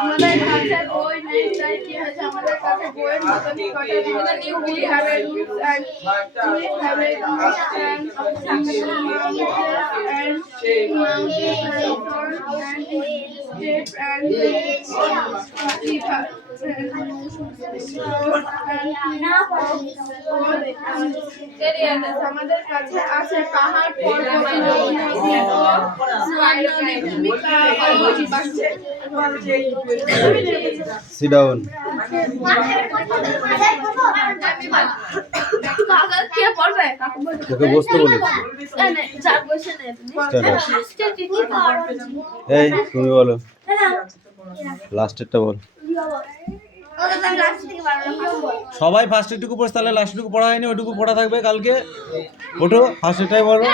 আমাদের কাছে বই নেই, তাই কি হয়েছে আমাদের কাছে বইয়ের মতন কথা we have a rules and we have a rules and step and আমাদের কাছে আছে পাহাড় পর্বত নদী ও Sit down. তোকে বসতে বলেছি। এই তুমি বলো, লাস্টেরটা বল। সবাই ফার্স্টেরটুকু পড়ছে, তাহলে লাস্টেরটুকু পড়া হয়নি, ওইটুকু পড়া থাকবে কালকে। ওঠো, ফার্স্টেরটাই বলো।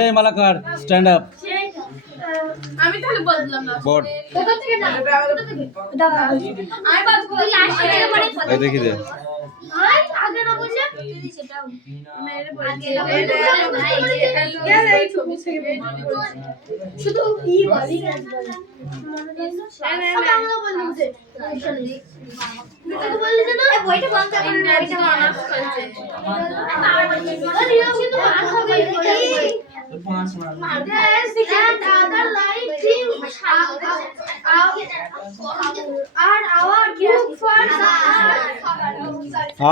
এই মালাকার, স্ট্যান্ড আপ। আমি তাহলে বললাম না বট কোথা থেকে না দাদা আমি বাদ করি আসে এই দেখি দে। আই আগে না বললে সেটাও মেরে পড়ে এই ছবি থেকে বের শুধু কি বলি কাজ বলে না বলতে তুই বললি যে না বইটা বন্ধ করে না, এটা মানা করছে আরে ও কিন্তু আর হবে Yes, and other like him are our group for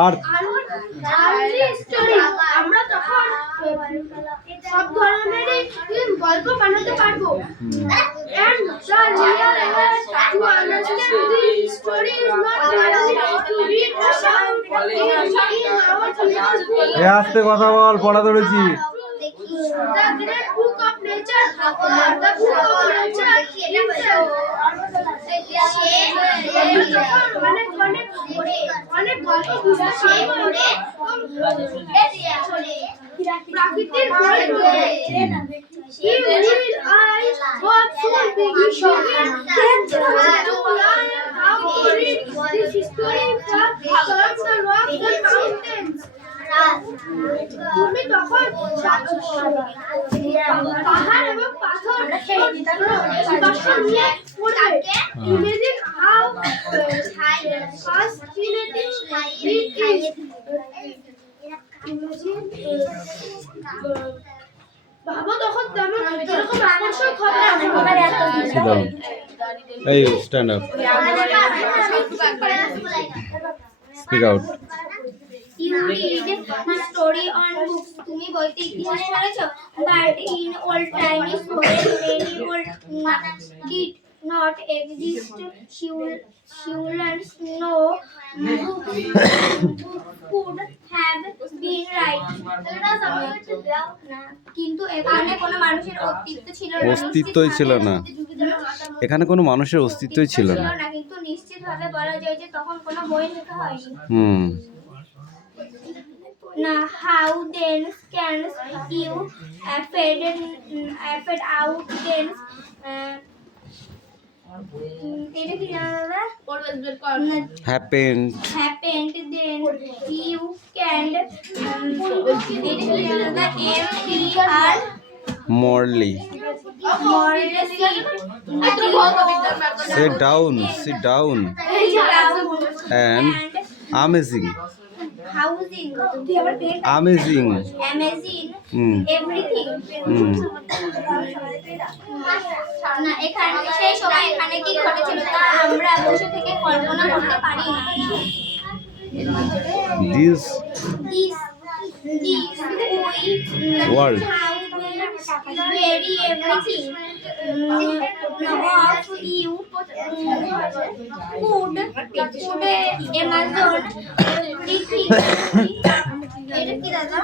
R story আমরা তখন সব ধরনেরই গল্প বানাতে পারবো and the real to understand the story is not to read about এ আস্তে কথা বল, পড়া ধরেছি। The great book of nature, the book of nature অনেক গল্প বুঝতে পারবো প্রাকৃতিক বই He will I hope soon be showing to learn how to read this history from the rocks and mountains. তুমি তখন পাহাড় এবং পাথর নিয়ে পড়বে imagine how fascinating it is ভাবো তখন তেমন এরকম আকর্ষক হবে আমার এত এই stand up, speak out. You read the story on books. তুমি বইতে ইতিহাস পড়েছো? But in old times when many old did not exist, Shulan's no could have been right. কিন্তু এখানে কোনো মানুষের অস্তিত্ব ছিল না। অস্তিত্বই ছিল না, এখানে কোনো মানুষের অস্তিত্বই ছিল না। কিন্তু নিশ্চিতভাবে বলা যায় যে তখন কোনো বই লেখা হয়নি। Now, how then can you fade out then? Happened Then you can MDR morely. Sit down and amazing amazing everything না এখানে সেই সময় এখানে কি ঘটেছিল তা আমরা বসে থেকে কল্পনা করতে পারি না this world very everything of you could Amazon everything এটা কি দাদা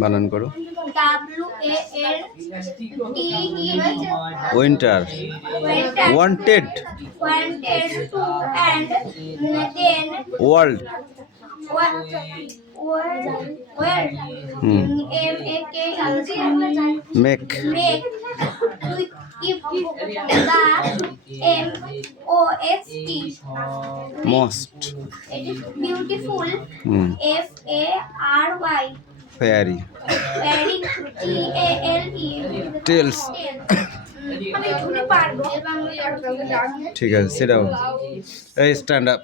বানান করো। winter wanted to and then world make if the most most it is beautiful FARY fairy Fairy, TALE. Tales আমি শুনে পারবো ঠিক আছে সেটাও এই স্ট্যান্ড আপ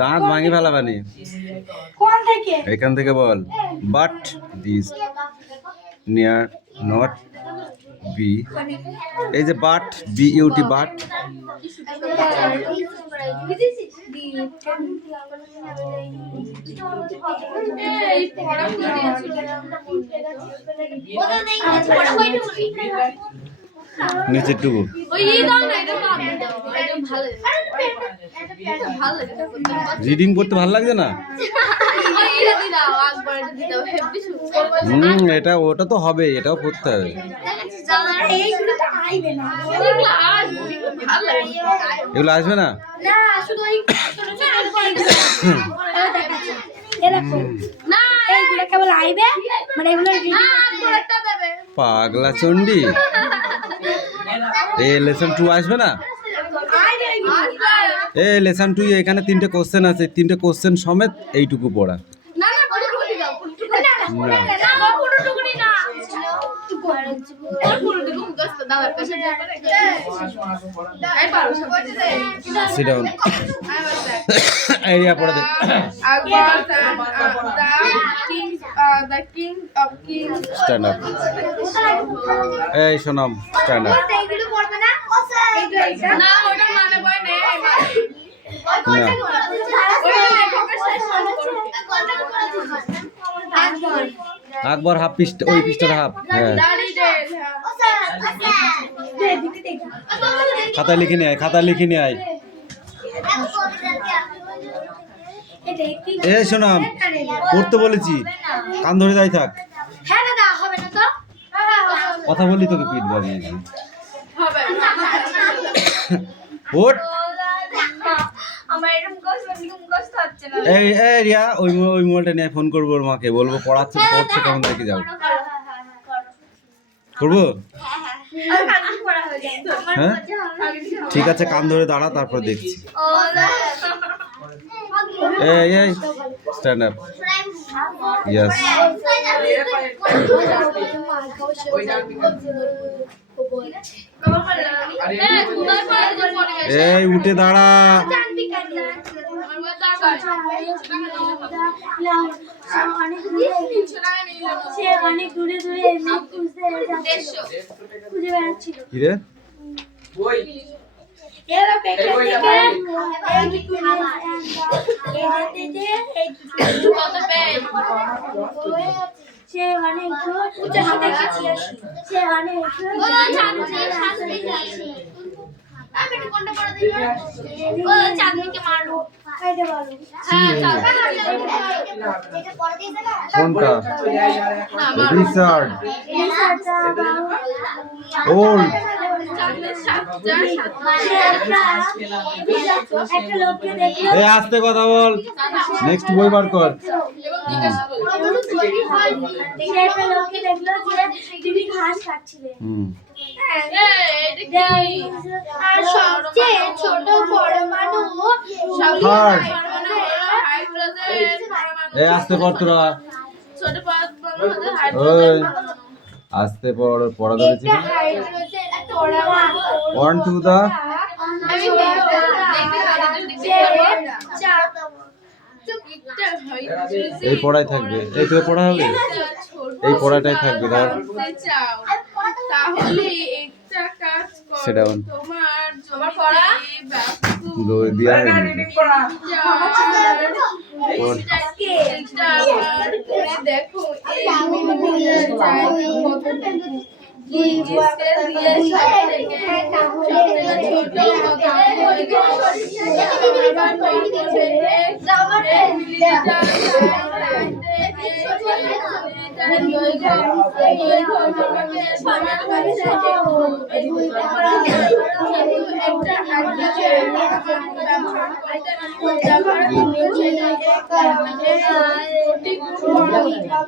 দাঁত ভাঙি ফেলাবানি কোন থেকে এখান থেকে বল but this near not be এই যে বাট বিইউটি বাট নিচের টুকু রিডিং পড়তে ভালো লাগছে না এটা ওটা তো হবে এটাও পড়তে হবে এইগুলো তো আইবে না এগুলো আসবে না না শুধু ওই ছোট ছোট এরকম না এইগুলো কেবল আইবে মানে এগুলো পাগলা চন্ডি এই লেসন 2 আসবে না এই লেসন 2 এখানে 3টে কোশ্চেন আছে 3টে কোশ্চেন সমেত এইটুকু পড়া না না পুরোটুকুনি দাও পুরোটুকুনি না পুরোটুকুনি না পুরোটুকু মুখস্থ দাদার কাছে এই পারো সিট ডাউন এরিয়া পড়া দে the king of kings stand up এই সোনাম স্ট্যান্ড আপ এইগুলো পড়বে না এইটা না ওটা মানে বই নেই আকবর হাফ পৃষ্ঠা ওই পৃষ্ঠার হাফ হ্যাঁ খাতা লিখে নিয়ে আয় খাতা লিখে নিয়ে আয় এই সোনাম পড়তে বলেছি কান ধরে যাই থাক হ্যাঁ দাদা হবে না তো কথা বলি তোকে পিট বাবি হবে ওঠ আমার এরকম মুখস্থ হচ্ছে না এই এই রিয়া ওই মোবাইলটা নিয়ে ফোন করবো ওর মাকে বলবো পড়াচ্ছে পড়ছে কেমন দেখে যাও করবো হ্যাঁ ঠিক আছে কান ধরে দাঁড়া তারপর দেখছি এই এই স্ট্যান্ড আপ ইয়েস এই উঠে দাঁড়া অনেক দূরে দূরে খুঁজে বেড়াচ্ছিল কি রে সে মানে একটু সে মানে চাঁদনিকে মারলো কোনটা রিসার্চ ওল্ড একটা লোককে দেখলো এই আস্তে কথা বল নেক্সট বই বার কর একটা লোককে দেখলো যে তুমি ঘাস কাটছিলে আর সবচেয়ে ছোট পরমাণু থার্ড এই আস্তে পড় তোরা ছোট পরমাণু ওই আস্তে পড় পড়া ধরেছি ওয়ান টু দা এই পড়াই থাকবে এই তোর পড়া হবে এই পড়াটাই থাকবে ধর তাহলে একটা কাজ করো সেটা তোমার পড়া দিয়া হয়নি দেখো ছোট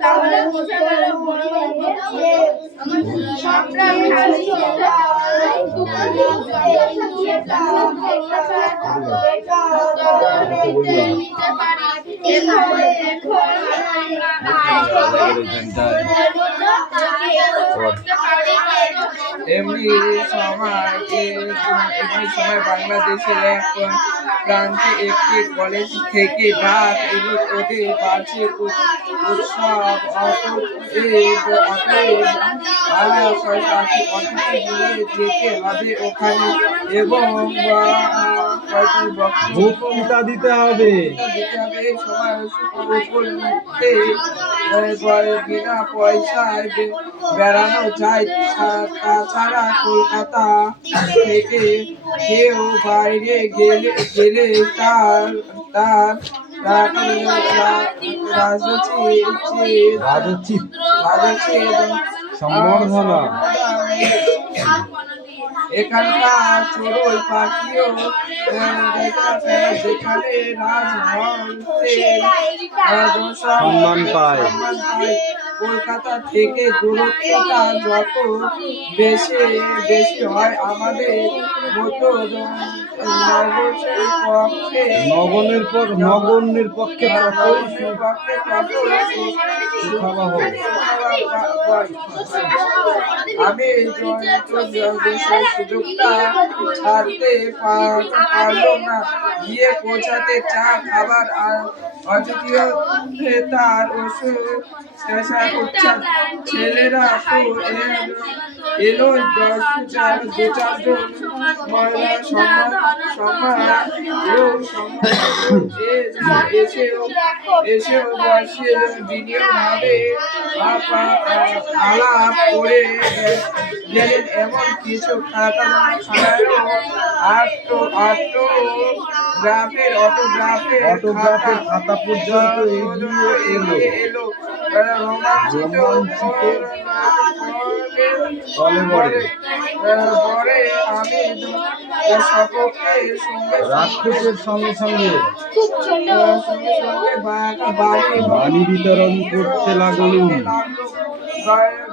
তাহলে বোঝা গেল বড় এমনি সময় বাংলাদেশের এক প্রান্তে একটি কলেজ থেকে ডাক এলো ওদের বার্ষিক উৎসব অতিথি যেতে হবে ওখানে এবং বক্তৃতা দিতে হবে। এই সময় বিনা পয়সায় বেড়ানো যায়। তাছাড়া কলকাতা থেকে কেউ বাইরে গেলে তার রাজোচিত সম্বর্ধনা। এখানকার চড়ুই পাখিও যেখানে সম্মান পায়। কলকাতা থেকে দূরত্বটা যত বেশি হয় আমাদের মতো নগণ্যের পক্ষে আমি সুযোগটা ছাড়তে পারলাম না। গিয়ে পৌঁছাতে চা খাবার অতিথিয়তে তার ছেলেরা তো এলো দু চারজন মহিলা এসেও বয়সের বিনিয়োগভাবে আলাপ করে গেলেন। এমন কিছু অটোগ্রাফের খাতা পর্যন্ত এগিয়ে এলো। পরে আমি রাক্ষসের সঙ্গে বাণী বিতরণ করতে লাগলুম।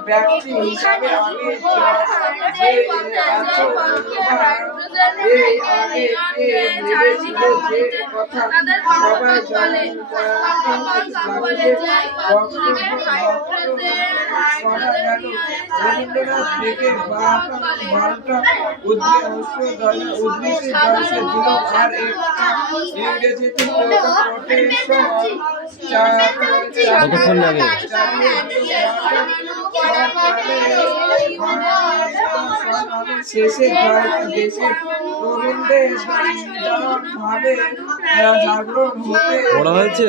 ব্যক্তি হিসাবে আমি ভেবেছিল যে কথা সবাই জানে রবীন্দ্রনাথ থেকে 12টা উদ্ধৃতি দিল আর একটা ইংরেজিতে কতক্ষণ লাগে? শেষে দেশের তরুণদের ভাবে জাগরণ হতে পড়া হয়েছে।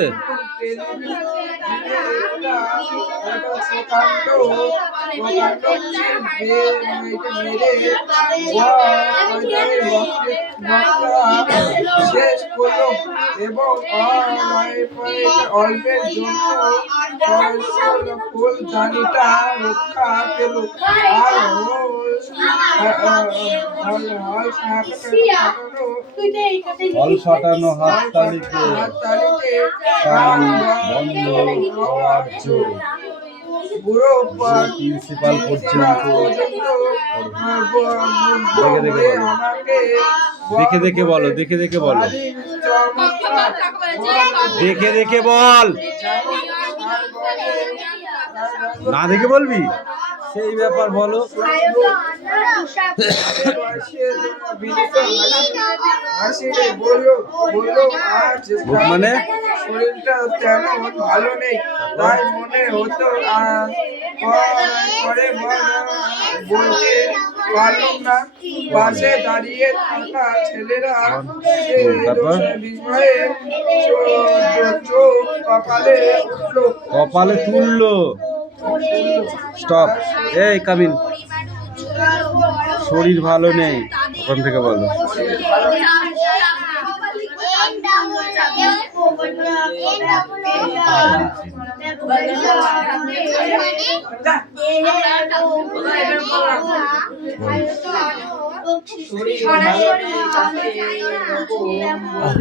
শেষ করলো এবং অল্পের জন্য ফুলদানিটা রক্ষা পেল। হল সাঁটানো হাততালিতে কান বন্ধ হওয়ার জোর। প্রিন্সিপাল পর্যন্ত দেখে বলো। দেখে বল, না দেখে বলবি সেই ব্যাপার বলো। মানে শরীরটা তেমন ভালো নেই, তাই মনে হতো পরে বলতে পারলাম না। পাশে দাঁড়িয়ে থাকা ছেলেরা বিস্ময়ে চোখ কপালে তুললো। স্টপ। এই কাবিন, শরীর ভালো নেই, ওখান থেকে বলো।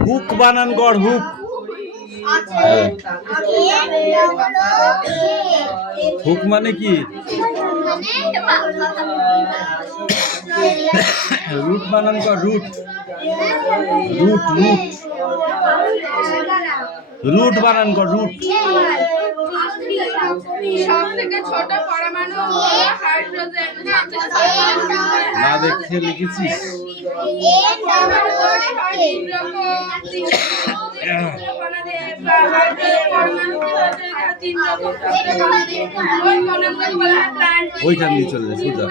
হুক বানান কর, হুক। হুক মানে কি? রুট বানান কর, রুট। রুট রুট রুট বানান কর, রুট। সব থেকে ছোট পরমাণু হাইড্রোজেন। না দেখে লিখেছিস? ওইখান দিয়ে চলে যায় সোজা।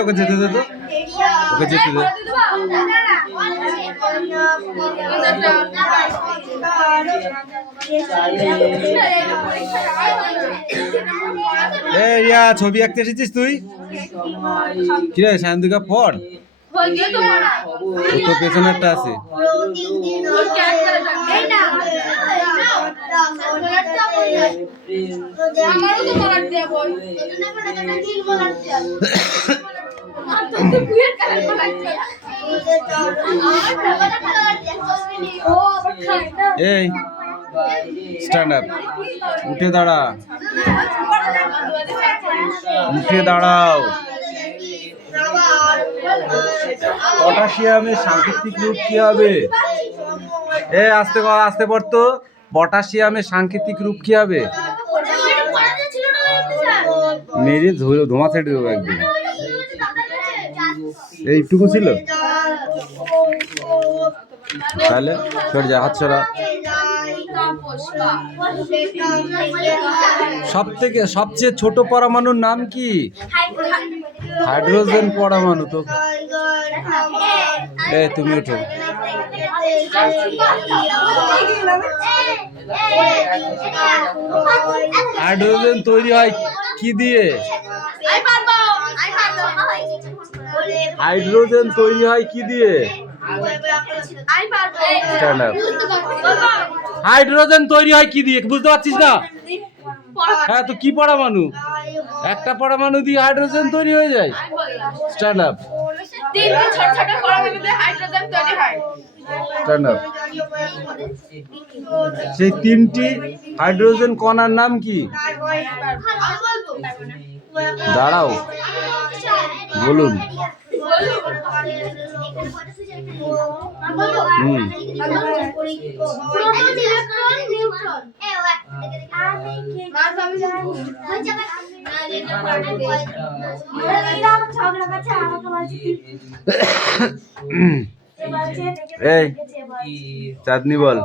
ওকে যেতে দে তো, ওকে যেতে দে। রিয়া, ছবি আঁকতে এসেছিস তুই? কিরে সায়ন্তিকা, পড়। তো পেছনেরটা আছে। এই স্ট্যান্ড আপ, উঠে দাঁড়া, উঠে দাঁড়াও। পটাশিয়ামের সাংকেতিক রূপ কি হবে? আস্তে কর, আস্তে পড়তো। পটাশিয়ামের সাংকেতিক রূপ কি হবে? মেরে ধোঁয়া ছেড়ে দেবো একদিন। এইটুকু ছিল তাহলে? সর যা, হাত সরা। সবচেয়ে ছোট পরমাণুর নাম কি? হাইড্রোজেন পরমাণু। তো তুমি ওঠো। হাইড্রোজেন তৈরি হয় কি দিয়ে? হাইড্রোজেন তৈরি হয় কি দিয়ে? হাইড্রোজেন তৈরি হয় কি দিয়ে বুঝতে পারছিস না? হ্যাঁ, তো কি পরমাণু? একটা পরমাণু দিয়ে হাইড্রোজেন তৈরি হয়ে যায়। Stand up, stand up. সেই তিনটি হাইড্রোজেন কণার নাম কি? দাঁড়াও, বলুন। এই চাঁদনি বল,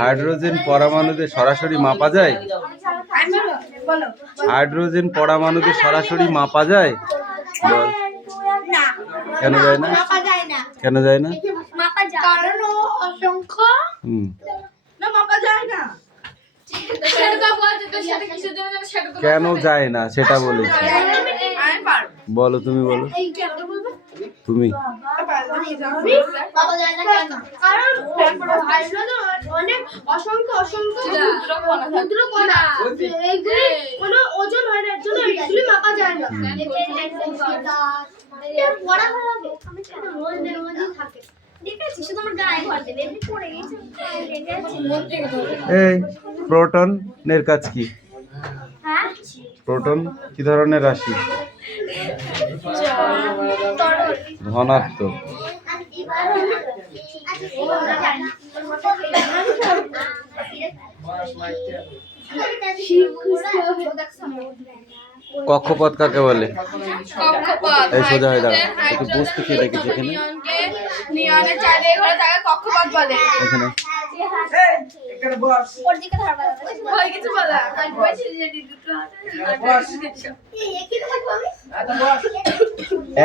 হাইড্রোজেন পরমাণুতে সরাসরি মাপা যায়? হাইড্রোজেন পরমাণুতে সরাসরি মাপা যায়? বল। কেন যায় না? কেন যায় না? কারণ অসংখ্য মাপা যায় না। কেন যায় না সেটা বলেছি। বলো, তুমি বলো। তুমি কারণ অনেক অসংখ্য ক্ষুদ্র কণা, এইগুলি কোনো ওজন হয় না, এর জন্য এগুলি মাপা যায় না। পড়া ভালো লাগে, আমি কেন রোজ থাকে। এই প্রোটনের কাজ কি? প্রোটন কি ধরনের রাশি? ধনাত্মক। কক্ষপথ কাকে বলে? এই সোজা হয়ে দাঁড়া, একটু বস্তু খেয়ে দেখেছি এখানে। নিয়নের চারিদিকে ঘুরে থাকে কক্ষপথ বলে। এখানে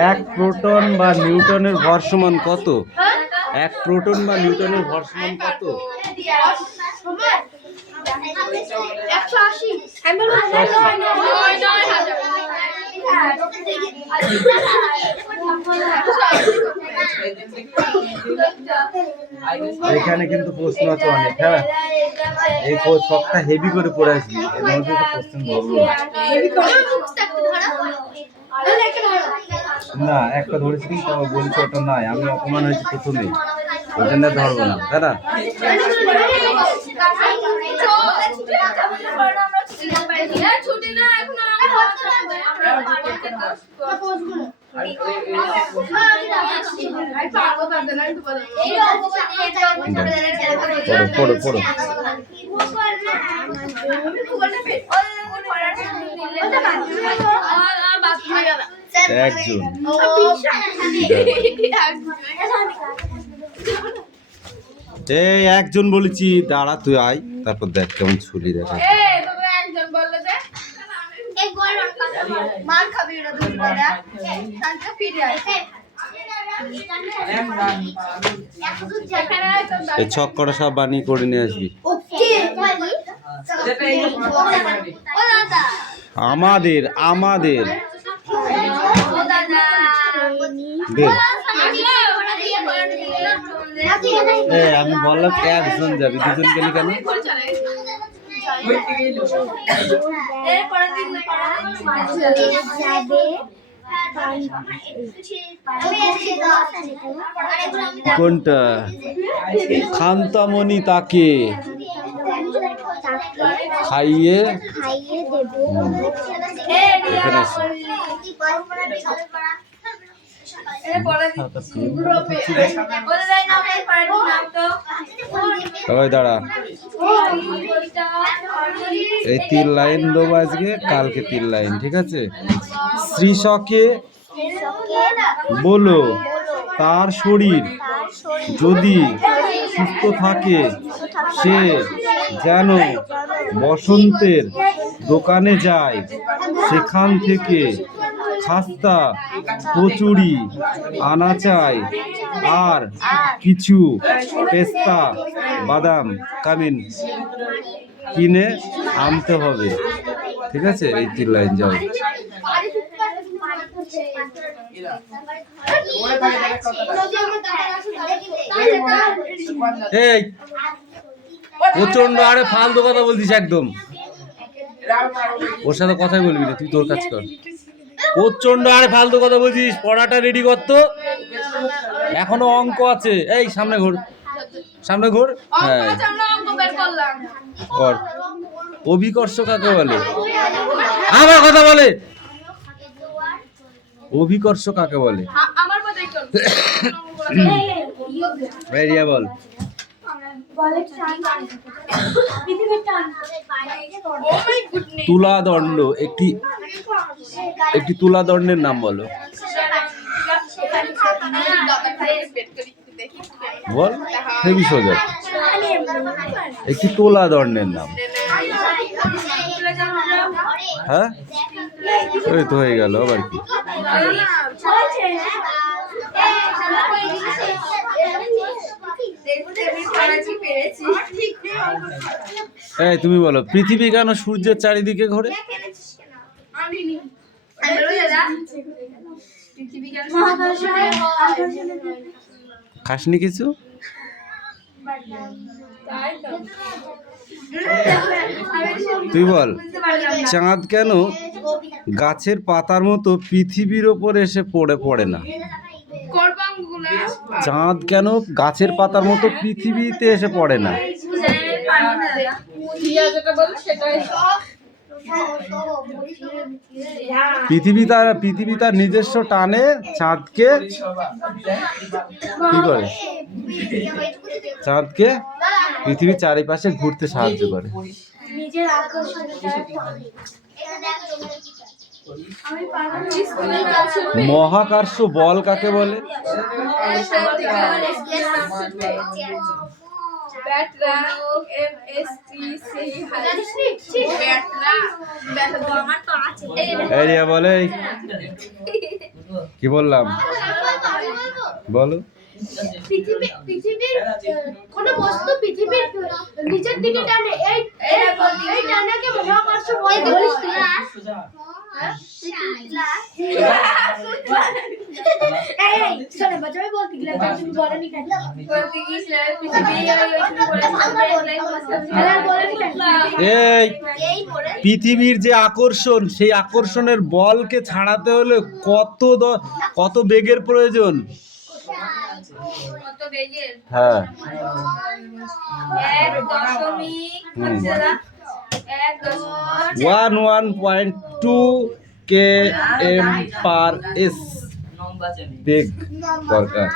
এক প্রোটন বা নিউটনের ভর সমান কত? এক প্রোটন বা নিউটনের ভর সমান কত? 180। এখানে কিন্তু প্রশ্ন আছে অনেক। হ্যাঁ, এই সবটা হেভি করে পড়ে আসবি, এর মধ্যে তো কোশ্চেন ধরবো না। একটা ধরেছি কিন্তু বলছি ওটা নাই, আমি অপমান হয়েছি প্রথমেই, ওই জন্য ধরবো না, তাই না? পড়ো পড়ো পড়ো। একজন এই একজন বলেছি, দাঁড়া তুই আয়, তারপর দেখ কেমন ছুরি দেখা। মার খাবি না দুই বড়া শান্ত ফিরে আয় এই ছক করা সব বানিয়ে করে নিয়ে আসবি। ওকে ও দাদা আমাদের আমাদের ও দাদা দে। আমি বললাম একজন যাবি, দুজন গেলি কেন? কোনটা? খান্তামণি তাকে খাইয়ে এখানে এসো। ওই দাঁড়া, এই 3 লাইন দেবো আজকে, কালকে 3 লাইন, ঠিক আছে? শ্রীশকে বলো তার শরীর যদি সুস্থ থাকে সে যেন বসন্তের দোকানে যায়, সেখান থেকে খাস্তা কচুরি আনা চাই, আর কিছু পেস্তা বাদাম কামিন কিনে আনতে হবে, ঠিক আছে? এই 3 লাইন যাও। এই প্রচন্ড আরে ফালতু কথা বলছিস একদম, ওর সাথে কথাই বলবি না, তুই তোর কাজ কর। প্রচন্ড আরে ফালতু কথা বলছিস, পড়াটা রেডি কর তো, এখনো অঙ্ক আছে। এই সামনে ঘোর, সামনে ঘোর। হ্যাঁ কর। অভিকর্ষ কাকে বলে? আমার কথা বলে। অভিকর্ষ কাকে বলে? রিয়া বল। তুলাদণ্ড, একটি তুলাদণ্ডের নাম বলো। বল, হেবি সোজা। একটি তুলাদণ্ডের নাম। হ্যাঁ, ওই তো হয়ে গেল, আবার কি? এই তুমি বলো, পৃথিবী কেন সূর্যের চারিদিকে ঘোরে? খাসনি কিছু? তুই বল, চাঁদ কেন গাছের পাতার মতো পৃথিবীর ওপর এসে পড়ে না? চাঁদ কেন গাছের পাতার মতো পৃথিবীতে এসে পড়ে না? পৃথিবী তার নিজস্ব টানে চাঁদকে কি করে? চাঁদকে পৃথিবীর চারিপাশে ঘুরতে সাহায্য করে। মহাকর্ষ বল কাকে বলে? বলে কি বললাম বলো? পৃথিবীর কোন বস্তু পৃথিবীর নিচের দিকে টানে, এই টানাকে মহাকর্ষ বল বলে। শোনো বাচ্চারা বলতে গেলাম তুমি বলনি কেন এই পৃথিবীর যে আকর্ষণ, সেই আকর্ষণের বলকে ছাড়াতে হলে কত বেগের প্রয়োজন? হ্যাঁ, 11.2 km/s বেগ দরকার।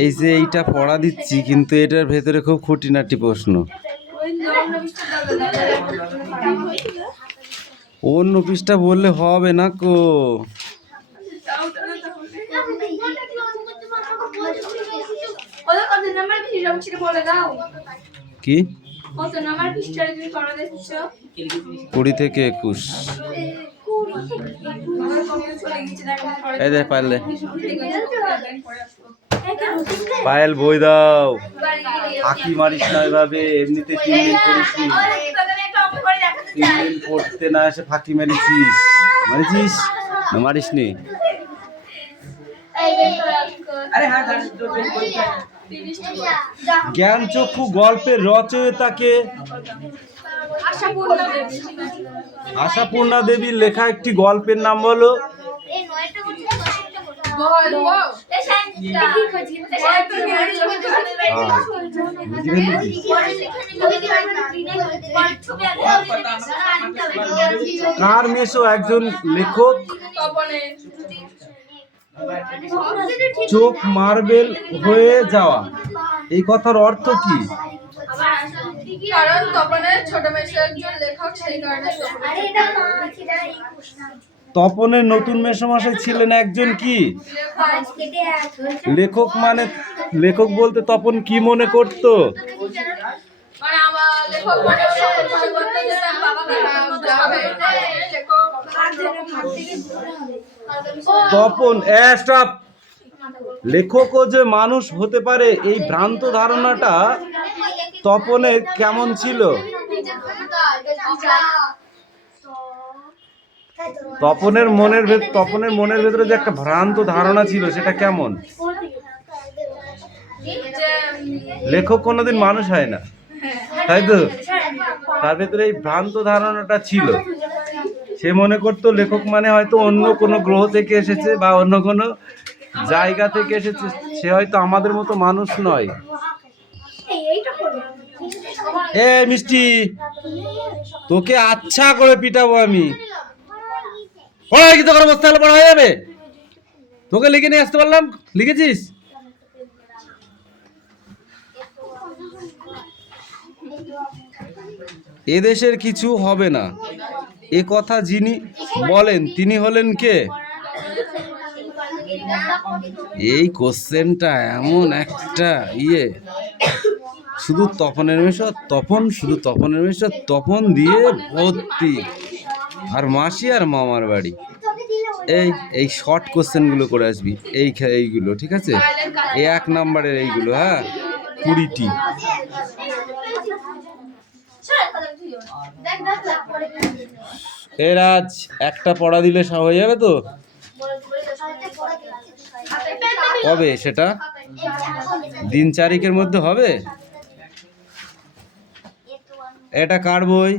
এই যে এইটা পড়া দিচ্ছি, কিন্তু এটার ভেতরে খুব খুঁটিনাটি প্রশ্ন। অন্য পৃষ্ঠা বললে হবে না কো। কি 20 থেকে 21? এই দে পারলে পায়েল বই দাও। ফাঁকি মারিস না এভাবে, এমনিতে 3 দিন পড়িসনি, 3 দিন পড়তে না এসে ফাঁকি মারিছিস না মারিসনি? জ্ঞানচক্ষু গল্পের রচয়িতাকে? আশাপূর্ণা দেবীর লেখা একটি গল্পের নাম বলো। কার মেশো একজন লেখক? চোখ মার্বেল হয়ে যাওয়া, এই কথার অর্থ কি? কারণ তপনের ছোট মেশো একজন লেখক, সেই কারণে তপনের নতুন মেসোমশাই ছিলেন একজন কি লেখক? মানে লেখক বলতে তপন কি মনে করত? তপন স্টপ। লেখকও যে মানুষ হতে পারে, এই ভ্রান্ত ধারণাটা তপনের কেমন ছিল? তপনের মনের ভেতরে যে একটা ভ্রান্ত ধারণা ছিল, সেটা কেমন? লেখক কোনোদিন মানুষ হয় না, তাই তো? তার ভেতরে এই ভ্রান্ত ধারণাটা ছিল। সে মনে করতো লেখক মানে হয়তো অন্য কোনো গ্রহ থেকে এসেছে বা অন্য কোনো জায়গা থেকে এসেছে, সে হয়তো আমাদের মতো মানুষ নয়। এ মিষ্টি, তোকে আচ্ছা করে পিটাবো আমি। পড়া লিখিত করে বসতে হলে পড়া হয়ে যাবে। তোকে লিখে নিয়ে আসতে পারলাম, লিখেছিস? এদেশের কিছু হবে না, এ কথা যিনি বলেন তিনি হলেন কে? এই কোশ্চেনটা এমন একটা শুধু তপনের মেশো তপন, শুধু তপনের মেশো তপন দিয়ে ভর্তি, আর মাসি আর মামার বাড়ি। এই শর্ট কোশ্চেনগুলো করে আসবি, এইগুলো ঠিক আছে? এই 1 নম্বরের এইগুলো, হ্যাঁ 20টি। এর আজ একটা পড়া দিলে সব হয়ে যাবে তো? কবে সেটা? দিন 4 মধ্যে হবে? এটা কার বই?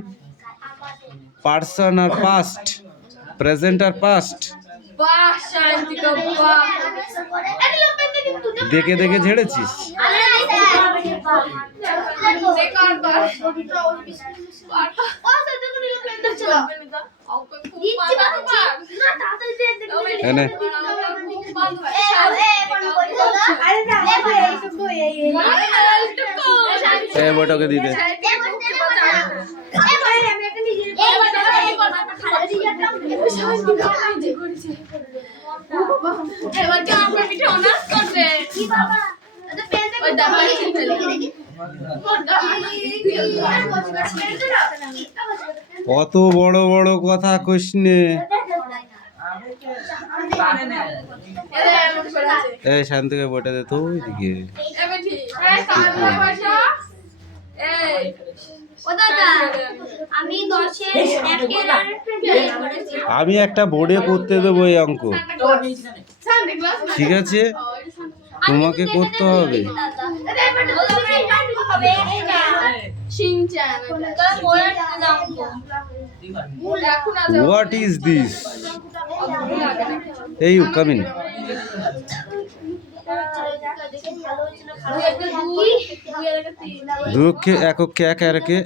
পার্সন আর পাস্ট, প্রেজেন্ট আর পাস্ট দেখে দেখে ঝেড়েছিস? বইটাকে দিতে কত বড় বড় কথা কইস নে। এই শান্তিকে বইটা দে তো ওইদিকে। ও দাদা আমি 10-এর 1-এর আর 2 করেছি। আমি একটা বোর্ডে করতে দেবো এই অঙ্ক, ঠিক আছে? তোমাকে করতে হবে। What is this? এই ইউ কাম ইন। দুকে এককে এক আর একে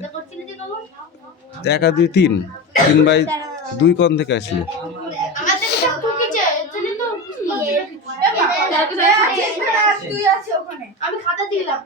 1 আর 2 3 3/2 কোণ থেকে আসলে? আমাদের এটা টুকিছে এজন্য তো আমি খাতা দিলাম।